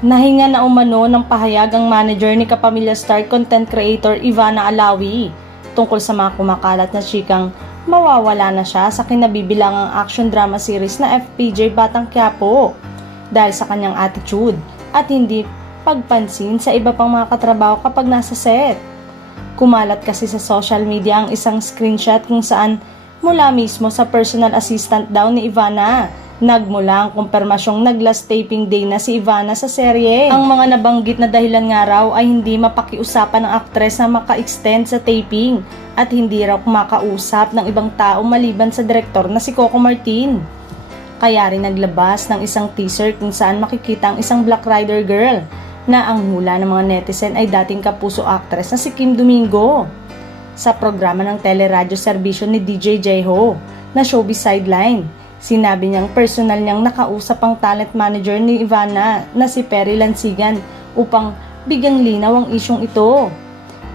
Nahinga na umano ng pahayag ang manager ni kapamilya star content creator Ivana Alawi tungkol sa mga kumakalat na chikang mawawala na siya sa kinabibilangang action drama series na FPJ Batang Quiapo dahil sa kanyang attitude at hindi pagpansin sa iba pang mga katrabaho kapag nasa set. Kumalat kasi sa social media ang isang screenshot kung saan mula mismo sa personal assistant daw ni Ivana nagmula ang kumpirmasyong nag-last taping day na si Ivana sa serye. Ang mga nabanggit na dahilan nga raw ay hindi mapakiusapan ng aktres na maka-extend sa taping at hindi raw kumakausap ng ibang tao maliban sa direktor na si Coco Martin. Kaya rin naglabas ng isang teaser kung saan makikita ang isang Black Rider girl na ang hula ng mga netizen ay dating kapuso actress na si Kim Domingo. Sa programa ng teleradyo serbisyo ni DJ Jeho na Showbiz Sideline, sinabi niyang personal niyang nakausap ang talent manager ni Ivana na si Perry Lansigan upang bigyang linaw ang isyong ito.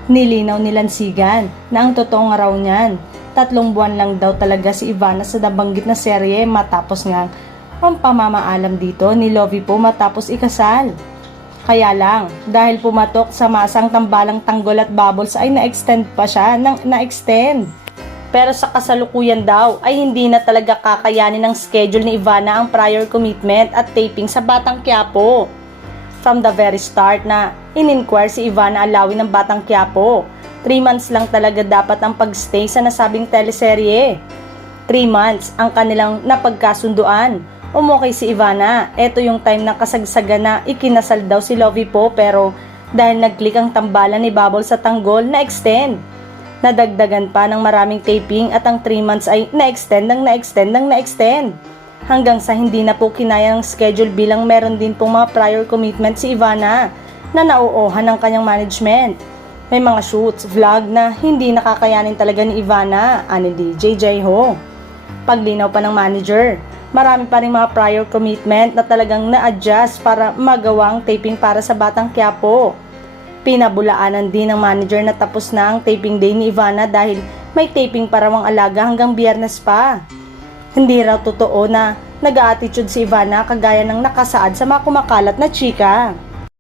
Nilinaw ni Lansigan na ang totoong araw niyan, 3 buwan lang daw talaga si Ivana sa nabanggit na serye matapos nga ang pamamaalam dito ni Lovie po matapos ikasal. Kaya lang, dahil pumatok sa masang tambalang tanggol at bubbles ay na-extend pa siya ng na-extend. Pero sa kasalukuyan daw ay hindi na talaga kakayanin ng schedule ni Ivana ang prior commitment at taping sa Batang Quiapo. From the very start na in-inquire si Ivana Alawi ng Batang Quiapo, 3 months lang talaga dapat ang pagstay sa nasabing teleserye. 3 months ang kanilang napagkasunduan. Umokay si Ivana, eto yung time na kasagsagan na ikinasal daw si Lovie po pero dahil nag-click ang tambalan ni Bubble sa tanggol na extend. Nadagdagan pa ng maraming taping at ang 3 months ay na-extend ng na-extend ng na-extend. Hanggang sa hindi na po kinaya ng schedule bilang meron din pong mga prior commitment si Ivana na nauohan ng kanyang management. May mga shoots, vlog na hindi nakakayanin talaga ni Ivana, ani DJ Jeho. Paglinaw pa ng manager, marami pa rin mga prior commitment na talagang na-adjust para magawa ang taping para sa Batang Quiapo. Pinabulaanan din ng manager na tapos na ang taping day ni Ivana dahil may taping para ang alaga hanggang Biyernes pa. Hindi raw totoo na nag-a-attitude si Ivana kagaya ng nakasaad sa mga kumakalat na chika.